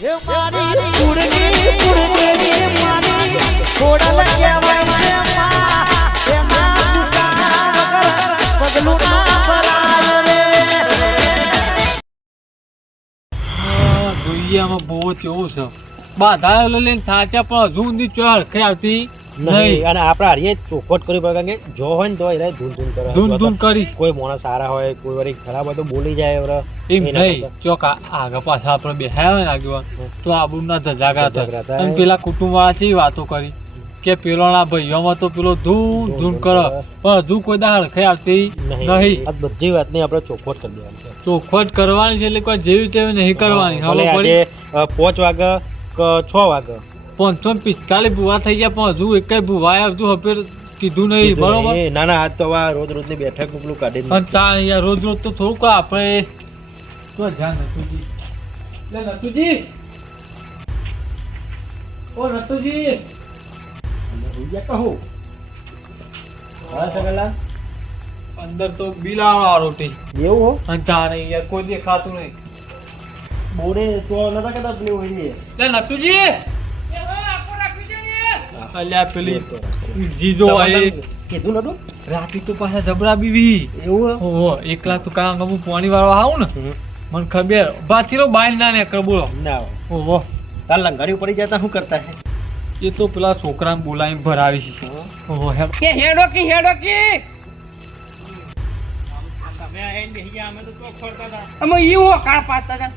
એ મારી કુડની કુડની મારી ખોડલ કહેવાય છે માં એના ગુસ્સા વગર પગલું ના ભરાય રે દુનિયામાં બહુ કેવું છે બાધા લઈને થાચા પણ હજુ સુધી ચો હરખે આવતી નહીં અને આપણે હારીએ ચોખવટ કરવી પડે કારણ કે જો હોય ને તો એ ધૂન ધૂન કરે ધૂન કરી કોઈ માણસ સારા હોય કોઈ વાર ખરાબ હોય તો બોલી જાય એવરે એમ નહીં ચોક આગળ પાછા આપણે બેહાય હોય ને આગેવાન તો આબુ ના ધજાગરા થાય અને પેલા કુટુંબ વાળા વાતો કરી કે પેલોના ભાઈઓમાં તો પેલો ધૂન ધૂન કરે પણ હજુ કોઈ દા હરખે આવતી નહીં આ બધી વાતની આપણે ચોખવટ કરી દેવાની છે ચોખવટ કરવાની છે એટલે કોઈ જેવી તેવી નહીં કરવાની હવે પડી 5 વાગે કે 6 વાગે 545 ભૂવા થઈ ગયા પણ હજુ એક ભૂવા હજુ હવે કીધું નહીં બરોબર ના ના આજ તો રોજ રોજ ની બેઠક મોકલું કાઢી અને તા યાર રોજ રોજ તો થોડુંક આપણે તો ધ્યાન નતુજી લે નતુજી ઓ નતુજી કહું હા સગલા અંદર તો બિલાડો રોટી એવું હો અને તા નહીં યાર કોઈ દેખાતું નહીં બોરે તો નતા કહેતા પેલી હોય લે નતુજી અલ્યા પેલી જીજો આય કીધું નતું રાતી તો પાછા જબરા બીવી એવું ઓહો એકલા તો કાં ગમું પાણી વાળવા આવું ને મને ખબર બાથીરો બાઈ ના ને કર બોલો ના ઓહો તાર લંગાડી પડી જતા શું કરતા હે એ તો પેલા છોકરાને બોલાવીને ભરાવી છે ઓહો હે કે હેડો કી તમે આઈને બેહી ગયા અમે તો ચોક ફરતા હતા અમે ઈવો કાળ પાડતા હતા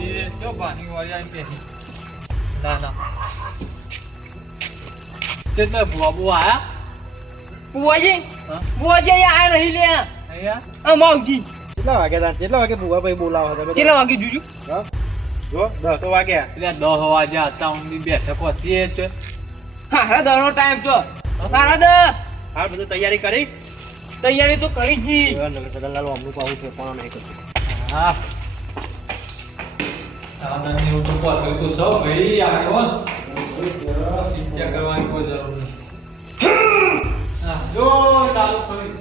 એ જો પાણી વાળી આઈને બેહી ના ના ચેતના બાબુ આયા બુઆજી હા? બુઆજી આ નહીં લે અહીંયા આ માવજી કેટલા વાગે ભૂવા ભાઈ બોલાવો તમે કેટલા વાગે જોજો હા જો 10 તો વાગ્યા એટલે 10 વાગ્યા હતા ઊંડી બેઠક હતી એ છે હારા દરનો ટાઈમ તો હારા દ હા બધું તૈયારી કરી તૈયારી તો કરી જી સગનલાલ અમનું પાવું છે પણ નહીં કરતું હા સામાન્ય એવું તો પાછળ તો સૌ ભાઈ આશો ચિંતા કરવાની કોઈ જરૂર નહીં હા જો ચાલુ કરી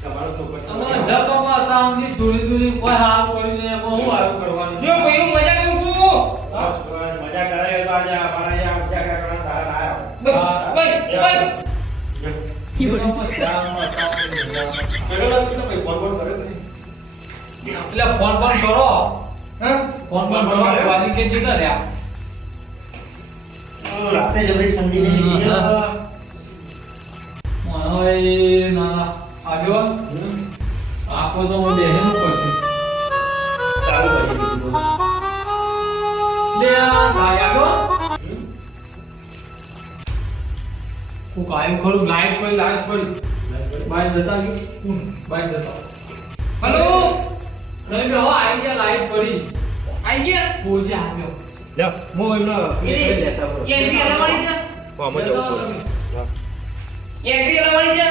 તમારો તો અમારા જપમાં હતા ઊંડી દૂરી કોઈ હાર કરીને એમાં હું હારું કરવાની જો ભાઈ મજા કરું છું મજા કરાય તો આજે અમારા અહીંયા મજા કરવાના તારા ના ભાઈ ભાઈ એટલે ફોન બંધ કરો હા ફોન બંધ કરો વાલી કે જતા રહ્યા રાતે જબરી ઠંડી નહીં ઓય ના આવ્યો આપો તો મને દેહનું પડશે લે ભાઈ આવ્યો કો કાય ખરું લાઈટ પડી બાય જતા ગયો બાય જતા હલો નહીં હવે આવી ગયા લાઈટ પડી આઈ ગયા પૂજે આવ્યો લે હું એમનો એ એન્ટ્રી લવાડી છે ફોર્મ જવું એન્ટ્રી લવાડી છે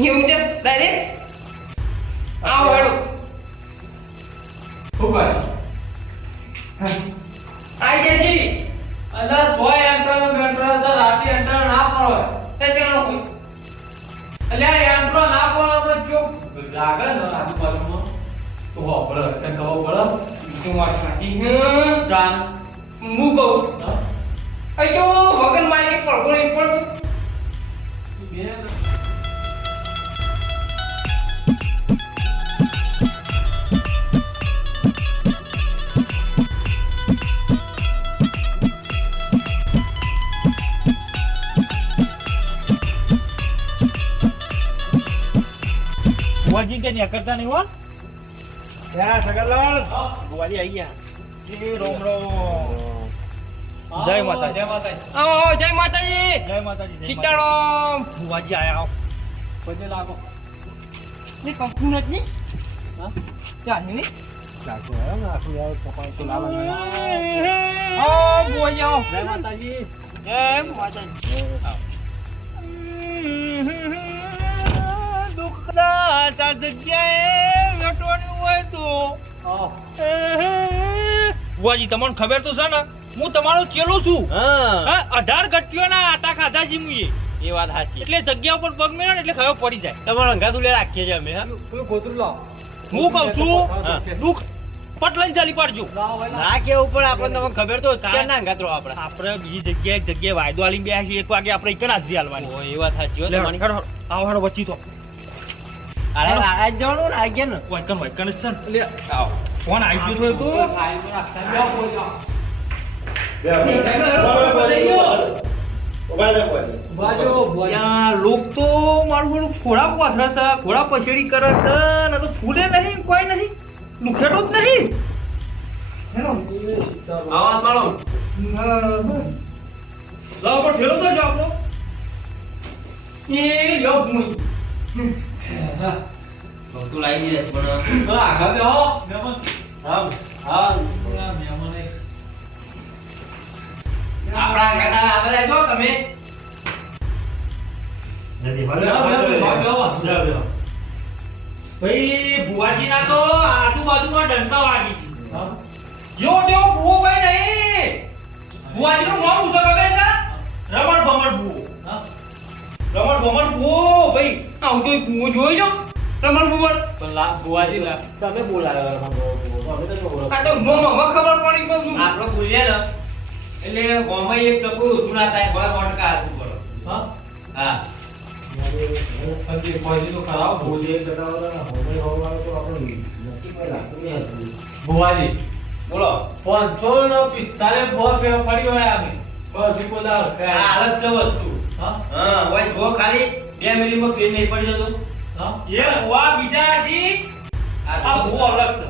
એવું છે ડાયરેક્ટ આવો હેડો ખૂબ ભાઈ આઈ ગયા જી અલા જોય એન્ટર બેટર તો રાતે એન્ટર ના પડે તે ચાલો અલ્યા એન્ટ્રો ના પડે તો જો જાગે ને આજુબાજુમાં તો હોબળ તને ખબર પડે તું વાત સાચી હે જાન હું કહું અઈ તો વગન માઈ કે પડકો નહીં પડતો બુવાજી કે ન્યા કરતા નહીં હો ત્યાં સગનલાલ બુવાજી આવી ગયા એ રોમ રોમ જય માતાજી. જય માતાજી આવો જય માતાજી જય માતાજી સીતારામ બુવાજી આયા આવો પગે લાગો ને કંપની નથી હા? ચાલે ને ચાલતો આવ્યો ને આખું યાર કપાળ તો લાલ આ બોય આવો જય માતાજી જય માતાજી દુખના તા જગ્યાએ વેટવાનું હોય તો બુવાજી તમને ખબર તો છે ને હું તમારો ચેલો છું હા 18 ગટ્ટીઓના આટા ખાધા છે મુએ એ વાત સાચી એટલે જગ્યા ઉપર પગ મેળો ને એટલે ખબર પડી જાય તમારો અંગા તુલે રાખીએ છે અમે હા પેલું ગોતરું લાવ હું કહું છું દુઃખ પટ લઈને ચાલી પાડજો. ના કેવું પણ આપણને તમને ખબર તો છે ના ગાત્રો આપણે આપણે બીજી જગ્યાએ એક જગ્યાએ વાયદો આલી બે છીએ 1 વાગે આપણે એક હાજરી આલવાની. ઓ એ વાત સાચી હો લે, તમારી હેડો, આવો હેડો વચ્ચી તો અરે આ જવાનું ને આ ગયા ને વાયકણ જ છે ને. લે આવો ફોન આવી ગયો તો ત્યાં લોક તો મારું મારું ઘોડા પાથરે છે, ઘોડા પછેડી કરે છે ને તો ફૂલે નહીં કોઈ નહીં લુખેટો જ નહીં. આવાજ મારો લાવો પણ ઠેલો તો જો આપણો એ યો મુઈ તો તું લાવી દે પણ આગળ બે હો મહેમાન હા હા મહેમાન આપણા ગાડા આપણે જો તમે ભાઈ ભુવાજી ના તો આજુબાજુમાં ડંકા વાગી છે. જો તેઓ ભૂવો ભાઈ નહીં, ભુવાજી નું નામ ઉછો ખબર છે? રમણ ભમણ ભૂવો. રમણ ભમણ ભૂવો ભાઈ. આવું તો કુવો જોઈ જો રમણ બુવર પણ લા બુવાજી લા તમે બોલાવ્યા આ તો મોમાં ખબર પડી કહું છું આપણો બોલ્યા ને એટલે ગોમાં એક ટપુ સુના થાય કોઈ કોટકા હાથ ઉપર હા હા પછી કોઈ તો ખરાબ બોલે બુવાજી બોલો 545 બોલ પે પડી હોય આમે બધી કોદાર આ હાલત છે વસ્તુ હા હા ઓય જો ખાલી 2 મિનિટમાં પેન નહીં પડી જતો હા એ ભુવા બીજા છી, આ ભૂવો અલગ છે.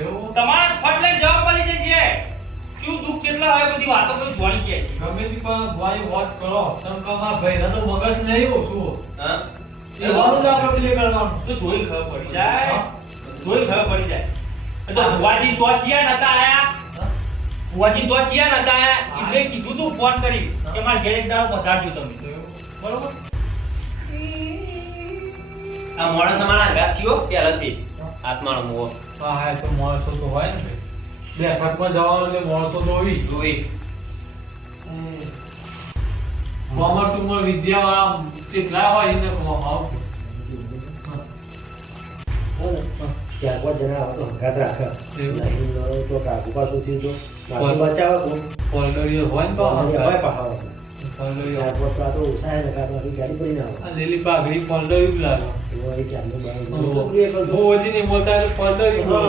એવું તમારે ફટ લઈને જવાબ મળી જશે. શું દુઃખ કેટલા હોય બધી વાતો કરી જોડી જાય. ગમે તે પણ બુવાજી વોચ કરો તમ કમા ભાઈ ના તો મગજ નહીં ઓછું હા એ વાળું જ આપણે પેલે કરવાનું તો જોઈ ખબર પડી જાય, હા. જોઈ ખબર પડી જાય. એ તો ભુવાજી તો ચિયા નતા આયા, હા? ભુવાજી તો ચિયા નતા આયા એટલે કીધું તું ફોન કરી કે મારે ઘેર એક દાડો પધારજો તમે. એવું બરોબર. આ મોડા સમાના ઘાત થયો પહેલાથી આત્માનો મોહ હા હા તો માણસો તો હોય ને બે ફટમાં જવાનું એટલે માણસો તો હોય જોઈ કોમર ટુમર વિદ્યાવાળા કેટલા હોય એને આવું પંડળીઓ હોય ને તો પંડળીઓ આ લીલી પાઘડી પંડળીઓ જ લાગે ભુવાજી ની બોલતા તો પંડળીઓ બોલે.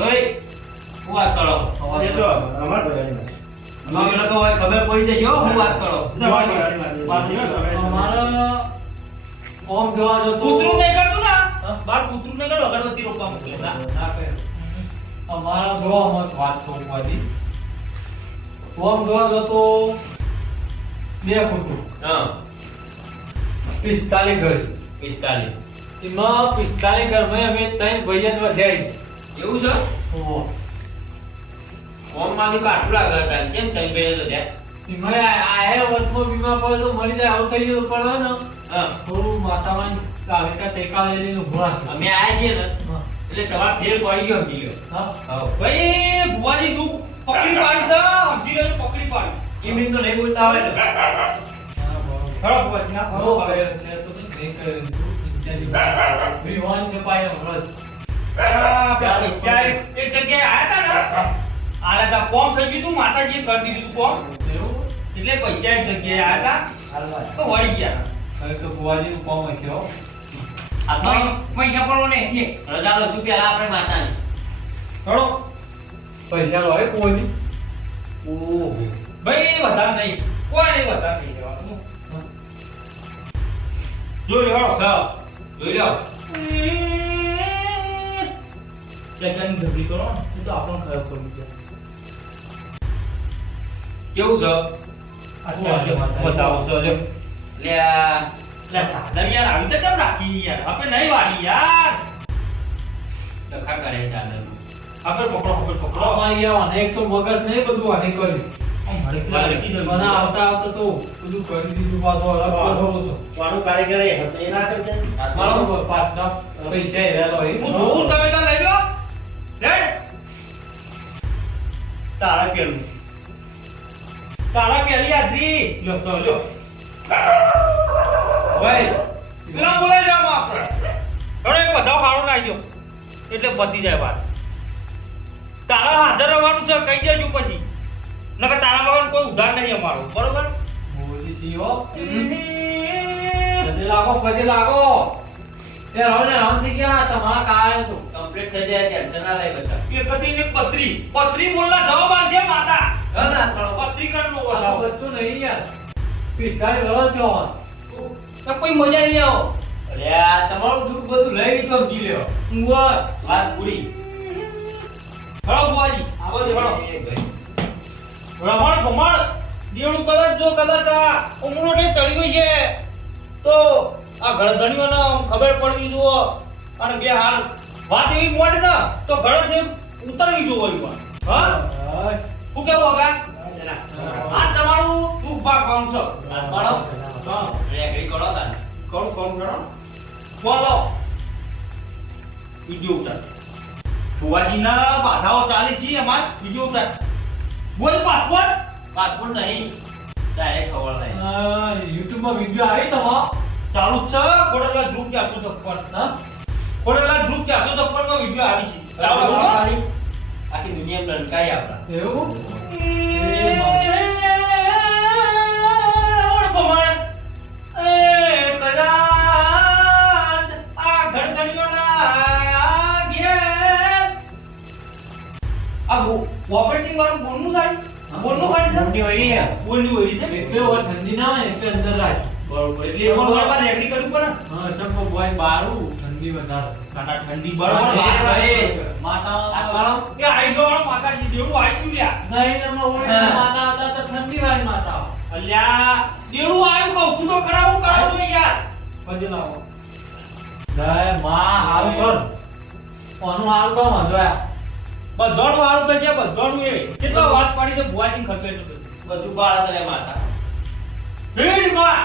ઓય હું વાત કરો અમે લોકો હોય ખબર પડી જશે હો હું વાત કરો અમારા ઓમ જોવા જતો કૂતરું નહીં કરતું ને, હા? બાર કૂતરું નહીં કરતું, અગરબત્તી રોપવા મોકલે. ના કરે. અમારા જોવા મત વાત કહું મારી ઓમ જોવા જતો બે કુટુંબ હા 45 ઘર 45 એમાં 45 ઘરમાં અમે 3 ભાઈ જ વધ્યા એવું છે કોમ માંથી કાઠું લાગે હતા કેમ તમે બેઠો તો ત્યાં એમાં આ વચમાં બીમાર પડે તો મરી જાય આવું થઈ ગયું પડે ને હા થોડું માતામાં આવી રીતે ટેકા લઈ લઈને ઉભું રાખે. અમે આયા છીએ ને હા. એટલે તમારે ફેર પડી ગયો સમજી લ્યો હા હા ભાઈ ભુવાજી દુઃખ પકડી પાડી છે, સમજી લેજો પકડી પાડી. એ મિનિટ તો નહીં બોલતા આવે તો હા, બરોબર. ખરો ભુવાજી, ના ખરો બહુ પાડી. કરેલ છે તો નહીં કરેલ. ઇત્યાદિ વિહોણ છે પાય વ્રત. આ પેલા પૈસા એક જગ્યાએ આયા હતા ને, આલા તા કોમ થઈ ગયું તું, માતાજીએ કરી દીધું તું કોમ. એવું એટલે પૈસા એક જગ્યાએ આયા હતા તો વળી ગયા. હવે તો બુવાજીનું કામ હશે હો. આ તો પૈસા પડવો ને એ રજા લો છું પેલા આપણે માતાની ખરો પૈસા હોય કોઈ ઓહો ભાઈ વધારે નહીં, કોઈ નહીં વધારે નહીં જવાનું. જોઈ લો જોઈ લો જગ્યાની ધબી કરો ને, એ તો આપણને ખબર પડી જાય. કેવું છે બતાવો છો જો. લે આ લે ચાદર યાર આવી રીતે કેમ રાખી યાર, આપણે નહીં વાળી યાર. લખા કરે ચાલે આપણે પકડો. આમાં ગયા અને એક તો મગજ નહીં બધું આને કર્યું. મારી મારે કીધું મને આવતા આવતા તો બધું કરી દીધું પાછો અલગ કરો છો. વાળું કારીગર એ હતો, એ ના કરજે. બરોબર પાછના પૈસા હેરા હોય. હું જોઉં તમે તો લઈ લો. રેડ. તારા પેલું પેલી હાજરી લ્યો તો લ્યો. ભાઈ પેલા બોલાઈ જાવ આપણે હવે એક બધા ખાડો નાખજો એટલે પતી જાય વાત તારા હાજર રહેવાનું છે કહી દેજો પછી નકર તારા વગર કોઈ ઉધાર નહીં અમારો બરોબર મોદી જીઓ પછી લાગો એ રાવને રામ થઈ ગયા તમારા કાય તો કમ્પ્લીટ થઈ જાય ટેન્શન ના લઈ બચ્ચા એ કદી ને પત્રી બોલના જવાબ આલજે માતા હા ના પણ પત્રી કર નો આ બોલાવો બચ્ચું નહીં યાર પિસ્તાળી વળો છો તો કોઈ મજા નહીં આવો અરે આ તમારું દુઃખ બધું લઈ લીધું સમજી લ્યો ઊંઘ વાત પૂરી હળો બુઆજી આવો દે હળો રમણ ભમણ દેણું કલર જો કલર તા ઉમરો ને ચડી ગઈ છે તો આ ગળધણીઓને ખબર પડવી જુઓ અને બે હાલ વાત એવી મોડ ને તો ગળદ ને ઉતરવી જુઓ એવા હા હું કેવું હગા આ તમારું દુઃખ ભાગ કામ છે મારો હા રેગડી કરો તાને કોણ કરો બોલો વિડિયો ઉતાર બુઆજીના બાધાઓ ચાલી છે અમાર વિડિયો ઉતાર બોલ પાસવર્ડ પાસપોર્ટ નહીં ડાયરેક્ટ ખબર નહીં યુટ્યુબ માં વિડિયો આવી તમારો ચાલુ જ છે કોડેલા ગ્રુપ 456 હા કોડેલા ગ્રુપ 456 માં વિડિયો આવી છે ચાલુ આખી દુનિયા લંકાઈ આપડા એવું ઓપરેટિંગ વાળું બોલનું થાય મોટી વળી છે બોલની હોય છે એટલે ઓર ઠંડી ના હોય એટલે અંદર રાખ બરોબર એટલે એ પણ બરાબર રેડી કરવું પડે હા ચંપો બોય બારું ઠંડી વધારે કાના ઠંડી બરાબર માતા એ આઈ ગયો માતાજી દેવું આવી ગયું નહીં નમો ઓળી માતા હતા તો ઠંડી વાળી માતા અલ્યા દેવું આવ્યું કહું તું તો કરાવું કરાવું યાર પછી લાવો જય માં હારું કર ઓનું હારું કર વાંધો બધાનું હારું તો છે બધાનું એ કેટલા વાત પડી છે ભુવાજી ખબર તો બધું બાળા તને માતા હે માં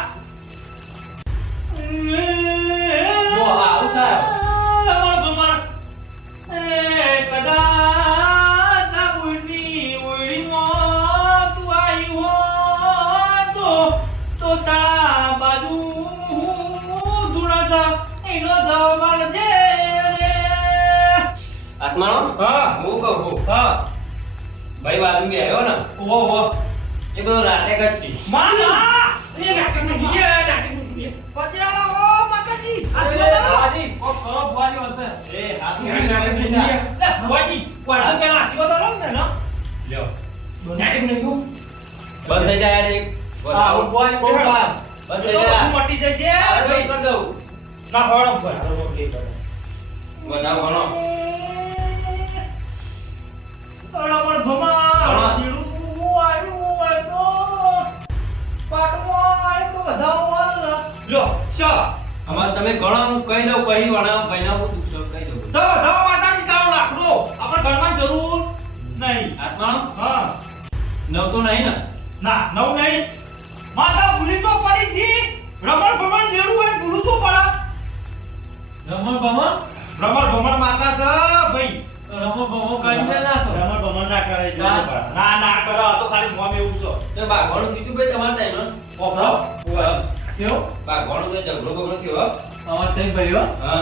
જો હારું થાય અમાર ભમર એ કદાચ આ બુની ઓળીમાં તું આવી હો તો તા બાજુ દુરા જા એનો જવાબ દે રે આત્માનો હા હું કહું હા ભાઈ બાજુ બી આવ્યો ને ઓહો એ બધું નાટક જ છે મામા એ નાટક નથી એ નાટક નથી પતિયાળા ઓ માતાજી આ એ પેલા આજી કો કરો બુઆજી વતે એ હાથ નાટક નથી લે ભુવાજી કોણ પેલા આશીર્વાદ આલો ને ના લ્યો નાટક નહીં હું બંધ થઈ જાય એક હા બુઆજી બહુ કામ બંધ તો થઈ જાય બધું મટી જશે ભાઈ ભાઈ કરી દઉં ના હોડો પર વધાવ ઘણો અળમણ ભમા ઘણો. દીડું આવ્યું હોય તો પાટમાં આવ્યું તો વધાવો વાળો લ્યો શા અમાર તમે ઘણો હું કહી દઉં પછી વણાવ ભાઈના હું કહી દઉં સૌ વધાવો માતાજી કાળો રાખડો આપણે ઘરમાં જરૂર નહીં આત્માનો હા નવ તો નહીં ને ના નવ નહીં માતા ભૂલી તો પડી છી રમણ ભમણ દેડું હોય ભૂલું તો પડે રમણ બમણ રમણ ભમણ માતા છે ભાઈ રમણ બમણ કરી દે ના તો રમણ ભમણ ના કરે ના. ના ના કરો આ તો ખાલી મોમ એવું છે તો બાઘવાણું કીધું ભાઈ તમારા ટાઈમ ઓપરો કેવો બાઘવાણું તો ઝઘડો બગડો થયો અમાર થઈ ભાઈઓ હા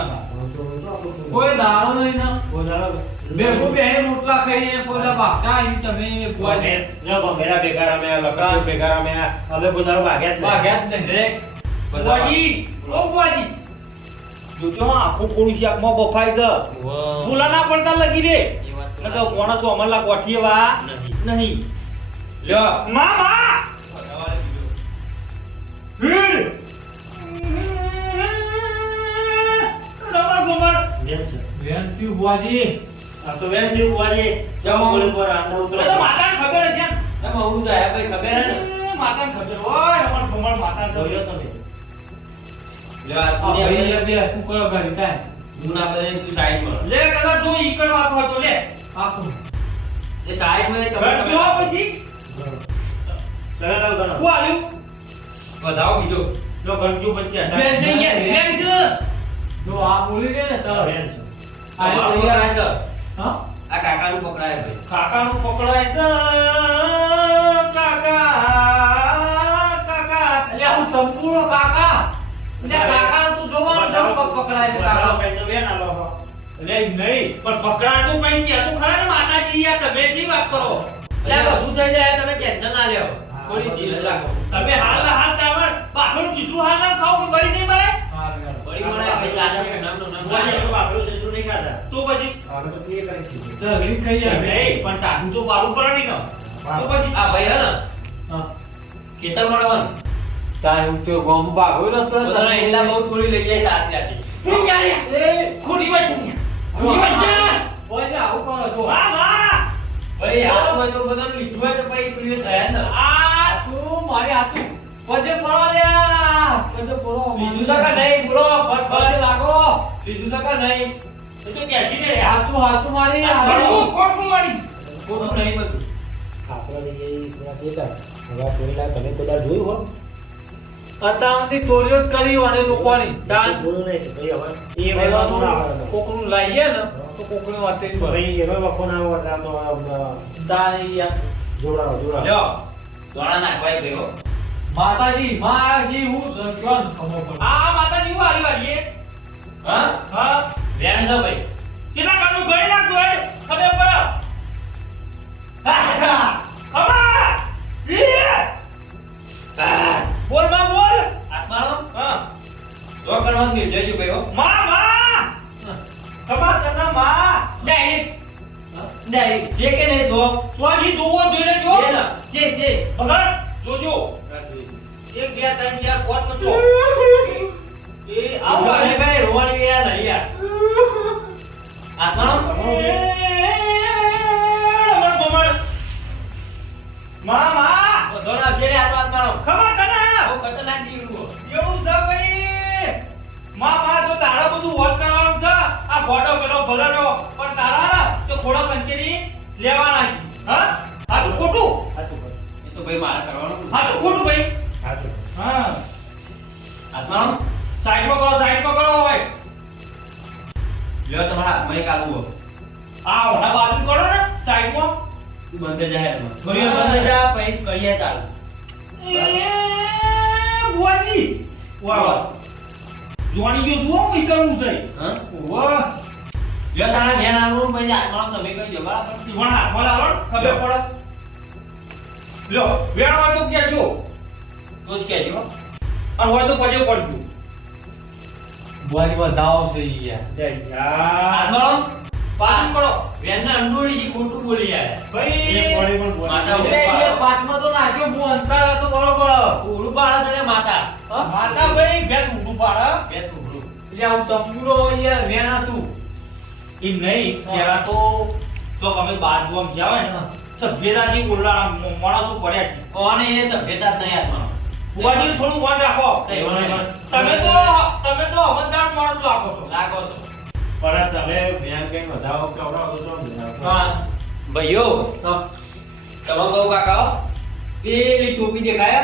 કોઈ દાડો નહીં ના ભેગું બે રોટલા ખાઈએ કોઈ ભાગતા આવી તમે બુઆજી ભગેરા ભેગા રમ્યા લખા ભેગા રમ્યા હવે બધા ભાગ્યા ભાગ્યા જ નહીં બુઆજી ઓ બુઆજી જોજો આખું કોળી શાકમાં બફાઈ છે ફૂલા ના પડતા લગી રે એ વાત તો નકર કોણ છો અમરલા ગોઠીએ વા નહીં લ્યો મામા વધાવાલે બીજો ભીડ રમણ ભમણ વેનસી બુઆજી આ તો વેન જેવું બુઆજી જાઓ. બોલે પર આંધો ઉતરે તો માતાને ખબર છે એમ આવું તો આયા ભાઈ ખબર હે ને માતાને ખબર હોય રમણ ભમણ માતાને ખબર તમે લ્યો આ આ દુનિયા ભાઈ બધી બે શું કરો ઘડી થાય હું ના બધે તું સાઈડ માં લે કદાચ જો ઈકડ વાત હોય તો લે આખું એ સાઈડ માં ઘર જો પછી ગણો હું આવ્યું વધાવો બીજો જો ઘર જો બચ્ચે બેન છે યાર બેન છે જો આ બોલી દે ને તો આ તમારું તૈયાર પકડાય છે હા આ કાકાનું પકડાય ભાઈ કાકાનું પકડાય છે કાકા કાકા અલ્યા હું સંપૂર્ણ કાકા અલ્યા કાકા તું જો પકડાય છે પકડાવો કાકો. પૈસો વેણ આલો હો. એટલે એમ નહીં પણ પકડાતું કઈ કહેતું ખરા ને માતાજી યાર તમે કેવી વાત કરો એટલે આ બધું થઈ જાય તમે ટેન્શન ના લ્યો. થોડી ઢીલ રાખો. તમે હાલ ના હાલ તાવર બાપનું ચીસુ હાલ ના ખાઓ કે બળી નહીં મળે વળી મળે ભાઈ તાજા નામનું નામ બોલે રાખો. તો બાપનું ચીસુ નહીં ખાતા તો પછી ચાલ ઈ કઈ એમ આવે નહીં પણ તાકું તો પાડું પડે નહીં ને તો પછી આ ભાઈ હે ને હા ખેતર મળવાનું તા હું તો ગોમ ભાગો નતો બધાના ઈંડા બહુ થોડી લઈ જાય રાતે રાતે. ખોટી વાત છે. ખોટી વાત છે. ઓય આવું કરો છો વાહ વાહ ભાઈ હાથમાં તો બધાને લીધું હોય તો પછી પેલી થયા ને. આ તું મારી હાથું વજે પડો લ્યા વજે પડો લીધું છે કે નહીં બોલો ફટ વજે ફટ. લાગો લીધું છે કે નહીં એ તો ક્યાંથી ને યાર હાથું હાથું મારી ખોટું ખોટું મારી ખોટું નહીં બધું. અત્યારથી ચોરીઓ જ કરી અને લોકોની દાન કોકનું લાવીએ ને તો કોકનું વાતે દાન યાર લ્યો દોણા નાખવાય ગયો. માતાજી માજી હું સસન ખમો પર આ માતાજી વાળી વાળી હા હા વેણ છે ભાઈ. કેટલા કાનું ગળી લાગતો હે ખબર પડો ખબર બોલ માં બોલ આત્માનો હા જો કરવાનું મેં જોઈજો ભાઈ હો. માં માં ખબર કરના માં ડાયરેક્ટ જે કે નહીં જો સ્વાજી જોવો જોઈને જો જે ના જે ભગત જોજો 1 2 3 4 5 નો છો એ આવું આવું આને ભાઈ રોવાની વેરા નહીં યાર. આત્માનો મામા દોણા છે રે આત્માનો ખબર કના બહુ ખતરનાક જીવડું. એવું છે ભાઈ મામા તો તારા બધું વોટ કરવાનું છે આ ગોડો પેલો ભલનો પણ તારા તો ખોડો કંચેરી લેવાના છે હા આ તો ખોટું એ તો ભાઈ મારે કરવાનું. આ તો ખોટું ભાઈ હા આત્માનો સાઈડમાં કરો હોય લ્યો તમારા હાથમાં એક આલુ હો. આ ઓના બાજુ કરો ને સાઈડમાં તું બંધ જાય એમાં. બરાબર. બંધ જા પછી કહીએ ચાલુ. એ બુઆજી વાહ જોવાની જો જુઓ ઈ કરવું છે હા વાહ લ્યો તારા વેણ આલુ પછી આત્માનો તમે કહી દો બરાબર. વણા વણા આવો ખબર પડે લ્યો વેણ હોય તો કેજો તો જ કહેજો હો. અને હોય તો પછી પડજો બોલી બધાઓ છે ઈ યાર આત્માનો પાછું કરો વેણના અંડોળી જી ખોટું બોલી યાર. માતા એટલે યાર પાટમાં તો નાખ્યો હું અંતર હતો બરોબર ઉડું પાડે છે ને માતા. હા? માતા ભાઈ ઘેર ઊંધું પાડે બે તું ઉડું. એટલે આવું તંબુરો યાર વેણ હતું ઈ નહીં પેલા તો અમે બાજુમાં ગયા હોય ને સભ્યતાથી ઓલા માણસો પડ્યા છે કોને એ સભ્યતા જ નહીં આત્માનો. બુઆજી થોડું મન રાખો કઈ વાંધો નહીં. તમે તો અમદાવાદ માણસ લાગો છો લાગો તો. હા ભાઈઓ હા તમે કહું કાકા પેલી ટોપી દેખાય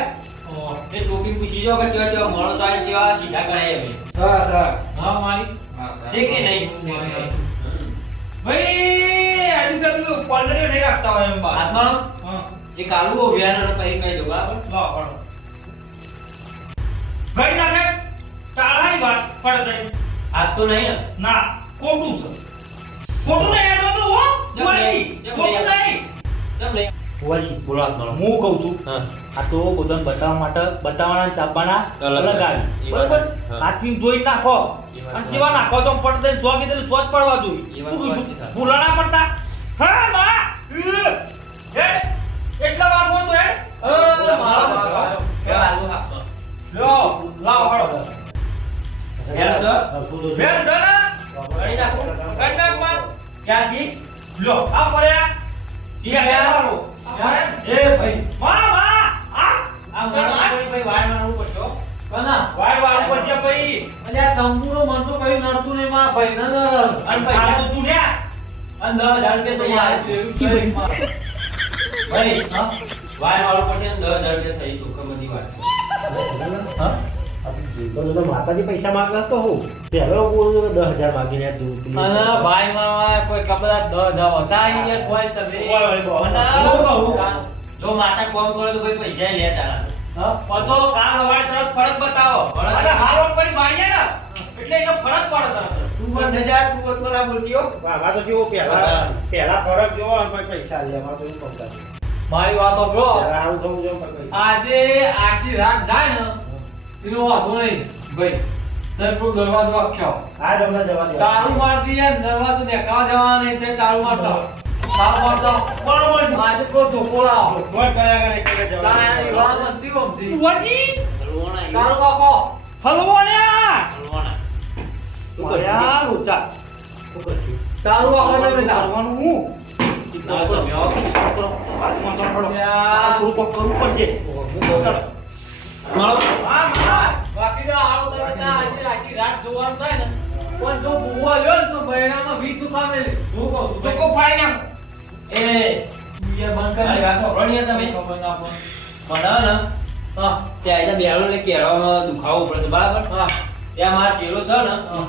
ઓ એ ટોપી પૂછી જો કે કેવા કેવા માણસ આવે કેવા સીધા કરાય એમ. હા મારી છે કે નહીં? ભાઈ આજુબાજુ ક્વોલિટી નહીં રાખતા હોય એમ બા આત્માનો હા એ કાલુ વ્યાન પછી કહી દો બરાબર. લો પડો ગઈ નાખે તારાની વાત પડે છે આજ તો નહીં ને. ના ખોટું છે ખોટું નહીં એડવા તો હો બુઆજી ખોટું નહીં કેમ નહીં? બોલો આત્માનો. હું કહું છું હા આ તો બધાને બતાવવાના ચાપવાના અલગ અલગ આવી એ વાત બરાબર હા. હાથથી જોઈ નાખો એ વાત અને જેવા નાખો તો પડદે સો કીધું સો જ પડવા એ જોઈએ વાત શું કીધું? સાચી છે. ભૂલાના પડતા હા માં હેડ એટલા વાર હોય તો હેડ એ આલુ હાથમાં. લ્યો લાવો હળો વેણ છે? વેર છે ને કરી નાખો. કઈ નાખ માં ક્યાં છી? લ્યો આ પડ્યા છી યા ક્યાં? મારો એ ભાઈ માં માં આ આ ભાઈ વાર મારવું પડશે હો. કના વાય વાર ઉપર છે ભાઈ અલ્યા તંબુરો મન તો કઈ નડતું નહીં માં ભાઈ ન અને આ ભાઈ તો તું ને અને 10,000 રૂપિયા તો યાર લેવું છે માં. ભાઈ હા વાર મારવું પડશે ને 10,000 રૂપિયા થઈ ચોખ્ખા બધી વાત. હા માતાજી પૈસા માંગતા તો હું પહેલો બોલું 10,000 માંગીને તું અને ભાઈ મારા કોઈ કપડા 10,000 હતા ઈ યાર કોઈ તમે મને હું કહું જો માતા કોમ કરે તો ભાઈ પૈસા લે તારા. હા પતો કામ હવારે તરત ફરક બતાવો ફરક અને હાલ ઓન કરી મારીએ ને એટલે એનો ફરક પડે તરત. તું બંધ જા, તું વચમાં બોલતી હો. આમાં તો જેવો પહેલા ફરક જોવો અને પછી પૈસા લે આમાં તો એવું કરતા છે. મારી વાતો બ્રો પહેલા આવું થવું જોઈએ પછી પૈસા. આજે આખી રાત જાય ને એનો વાંધો નહીં ભાઈ તારે પેલો દરવાજો આખ્યો આ જ હમણાં જવા દે. તારું મારતી યાર દરવાજો દેખાવા જવા નહીં તે ચાલુ મારતા બરોબર છે. આજે કોઈ ધોકો લાવો ગોળ કર્યા કરે કે જવા દે. તારી વાત નથી ગમતી. ભુવાજી, તારું કાકો હલવાણ્યા. અલ્યા, લોચા. શું કરશું? તારું કાકો તમે જાઓ. કરવાનું હું? ના, તમે આવો. હાથમાં તો પડો. આ યાર, થોડું કોક કરવું પડશે. મારો હા, હા. બાકી તો આવો તમે ત્યાં આજે આખી રાત જોવાનું થાય ને પણ જો ભૂવો લ્યો ને તો બૈરામાં 20 દુખા મેલે. હું કહું છું ધોકો ફાડી નાખ. એ યાર બંધ કરી મારી વાત સાંભળો ને તમે. ખબર ના પડે. મને ને હા ત્યાં એને બેહાડો ને કેળામાં દુખાવો પડે છે, બરાબર? હા ત્યાં મારા ચેલો છે ને હા.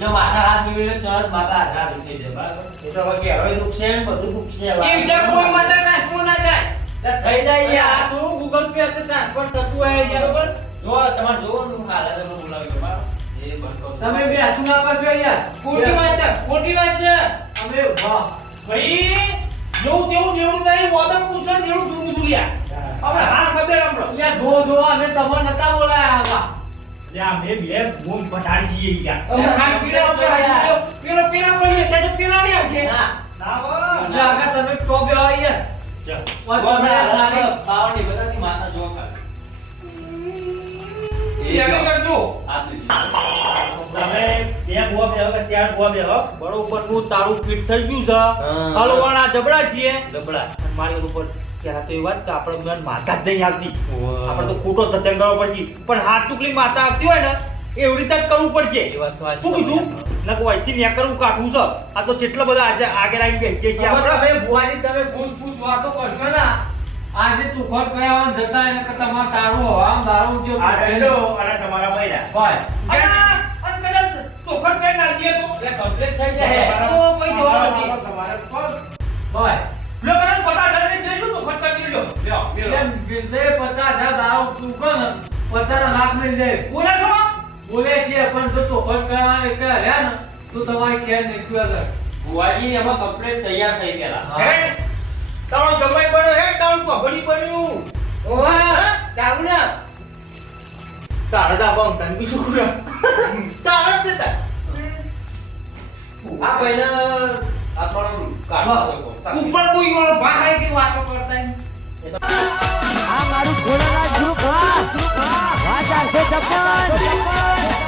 એનો માથા હાથ મેળવીને તરત માથા હાથ દુખી જાય, બરાબર? એ તો હવે ઘેરોય દુખશે ને બધું દુખશે હવે. એ રીતે કોઈ માથા ટ્રાન્સફર ના થાય. ત્યાં થઈ જાય આ યાર. થોડું ગૂગલ પે થી ટ્રાન્સફર થતું હોય યાર. બરાબર? જો તમારે જોવાનું હાલે તમે બોલાવ્યો, બરાબર? એ બંધ કરો. તમે બે હાથું ના કરશો યાર. ખોટી વાત છે, ખોટી વાત છે. અમે વાહ ભાઈ, જેવું તેવું જેવડું નહીં, વોદમ પૂછો ને જેવડું દૂરું દુરિયા. હવે હા ખબર હમણાં. યાર જો અમે તમને નતા બોલાયા હતા. લ્યા, મેં બે બૂમ પટાડી જઈએ ગયા. તમે હાથ પીડા ઉપર હાથ પેલો પેલા પડીએ ત્યાં તો પેલા નહીં આવશે. ના, બસ. એટલે આગળ તમે તો બે હોય યાર. ચાલ. ઓય તમે નાની પાવડી બધાથી માથા જોવા ખાલી. એ આગળ કરજો. હાથ લીધી. તમે બે બુઆ બે હવે ચાર બુઆ બે હવે. બરોબર નું તારું ફિટ થઈ ગયું છે. હા. હલવાણા જબડા છીએ. ડબડા. અને મારી ઉપર પહેલા તો એ વાત કે આપણે બેન માતા જ નહીં આવતી. આપણે તો ખોટો ધતંગ કરવો પડશે. પણ હાથ ચૂકલી માતા આવતી હોય ને એવી રીતે જ કરવું પડશે. એ વાત તો સાચી. શું કીધું? નકર વયથી ન્યા કરવું કાઢવું છે. આ તો જેટલા બધા આજે આગળ આવી બેસીએ છીએ હવે આપણે. તમે ભુવાજી તમે ફૂસ વાતો કરશો ને આજે તુફાન કયાવાન જતા એને કે તમારે તારું હવામ દારૂ જો આ રેડો અને તમારા બૈરા. ભાઈ અને કદાચ ચોખટ પેન ના લઈએ તો એટલે કમ્પ્લીટ થઈ જાય. તો કોઈ જોવા નથી. તમારે કોણ? ભાઈ લો કદાચ 50,000 ની દેજો તો ખર્ચા કરી લો. લ્યો, લ્યો. એમ બિલદે 50,000 દારૂ તુકો ને 50 લાખ મળી જાય બોલે છો? બોલે છે પણ જો તુફાન કયાવાન કે રહ્યા ને તો તમારી ખેર નીકળ્યા જાય. ભુવાજી એમાં કમ્પ્લીટ તૈયાર થઈ ગયેલા. હા. હે? તારો સમય બન્યો હે, તારું ચોઘડી બન્યું. ઓવા તારું ને તારે દા બંધ તને બીજું કુરા. તારે જ દેતા. આ ભાઈને આપણો કાઢો. ઉપર કોઈ ઓલો ભાઈ કે વાતો કરતા નહીં. આ મારું ભોળાનાથ ગ્રુપ હા 456